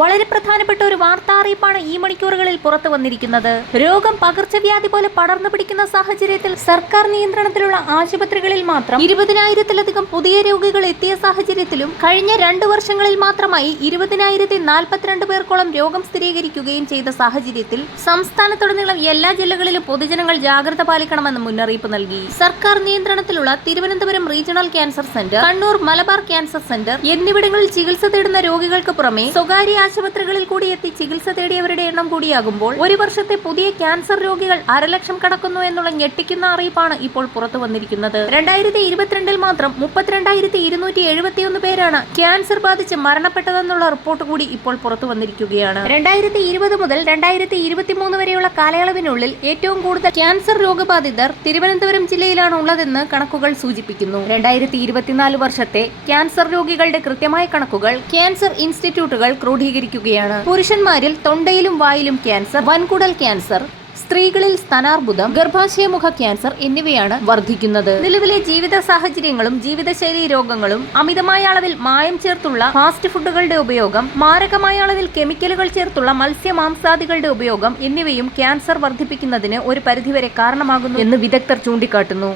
വളരെ പ്രധാനപ്പെട്ട ഒരു വാർത്താ അറിയിപ്പാണ് ഈ മണിക്കൂറുകളിൽ പുറത്തു വന്നിരിക്കുന്നത്. രോഗം പകർച്ചവ്യാധി പോലെ പടർന്നു പിടിക്കുന്ന സാഹചര്യത്തിൽ സർക്കാർ നിയന്ത്രണത്തിലുള്ള ആശുപത്രികളിൽ മാത്രം ഇരുപതിനായിരത്തിലധികം പുതിയ രോഗികൾ എത്തിയ സാഹചര്യത്തിലും കഴിഞ്ഞ രണ്ടു വർഷങ്ങളിൽ മാത്രമായി ഇരുപതിനായിരത്തി നാൽപ്പത്തിരണ്ട് പേർക്കോളം രോഗം സ്ഥിരീകരിക്കുകയും ചെയ്ത സാഹചര്യത്തിൽ സംസ്ഥാനത്തുടനീളം എല്ലാ ജില്ലകളിലും പൊതുജനങ്ങൾ ജാഗ്രത പാലിക്കണമെന്ന് മുന്നറിയിപ്പ് നൽകി. സർക്കാർ നിയന്ത്രണത്തിലുള്ള Thiruvananthapuram regional cancer centre Kannur Malabar cancer centre എന്നിവിടങ്ങളിൽ ചികിത്സ തേടുന്ന രോഗികൾക്ക് പുറമെ സ്വകാര്യ ആശുപത്രികളിൽ കൂടി എത്തി ചികിത്സ തേടിയവരുടെ എണ്ണം കൂടിയാകുമ്പോൾ ഒരു വർഷത്തെ പുതിയ ക്യാൻസർ രോഗികൾ അരലക്ഷം കടക്കുന്നു എന്നുള്ള ഞെട്ടിക്കുന്ന അറിയിപ്പാണ് ഇപ്പോൾ പുറത്തു വന്നിരിക്കുന്നത്. രണ്ടായിരത്തി ഇരുപത്തിരണ്ടിൽ മാത്രം മുപ്പത്തിരണ്ടായിരത്തി ഇരുന്നൂറ്റി എഴുപത്തിയൊന്ന് പേരാണ് ക്യാൻസർ ബാധിച്ച് മരണപ്പെട്ടതെന്നുള്ള റിപ്പോർട്ട് കൂടി ഇപ്പോൾ പുറത്തു വന്നിരിക്കുകയാണ്. രണ്ടായിരത്തി ഇരുപത് മുതൽ രണ്ടായിരത്തി ഇരുപത്തിമൂന്ന് വരെയുള്ള കാലയളവിനുള്ളിൽ ഏറ്റവും കൂടുതൽ ക്യാൻസർ രോഗബാധിതർ തിരുവനന്തപുരം ജില്ലയിലാണ് ഉള്ളതെന്ന് കണക്കുകൾ സൂചിപ്പിക്കുന്നു. രണ്ടായിരത്തി ഇരുപത്തിനാല് വർഷത്തെ ക്യാൻസർ രോഗികളുടെ കൃത്യമായ കണക്കുകൾ ക്യാൻസർ ഇൻസ്റ്റിറ്റ്യൂട്ടുകൾ ക്രോഡീകരിക്കുകയാണ് പുരുഷന്മാരിൽ തൊണ്ടയിലും വായിലും ക്യാൻസർ വൻകുടൽ ക്യാൻസർ സ്ത്രീകളിൽ സ്ഥാനാർബുദം ഗർഭാശയമുഖ ക്യാൻസർ എന്നിവയാണ് വർദ്ധിക്കുന്നത്. നിലവിലെ ജീവിത സാഹചര്യങ്ങളും ജീവിതശൈലി രോഗങ്ങളും അമിതമായ അളവിൽ മായം ചേർത്തുള്ള ഫാസ്റ്റ് ഫുഡുകളുടെ ഉപയോഗം മാരകമായ അളവിൽ കെമിക്കലുകൾ ചേർത്തുള്ള മത്സ്യ മാംസാദികളുടെ ഉപയോഗം എന്നിവയും ക്യാൻസർ വർദ്ധിപ്പിക്കുന്നതിന് ഒരു പരിധിവരെ കാരണമാകുന്നു എന്ന് വിദഗ്ധർ ചൂണ്ടിക്കാട്ടുന്നു.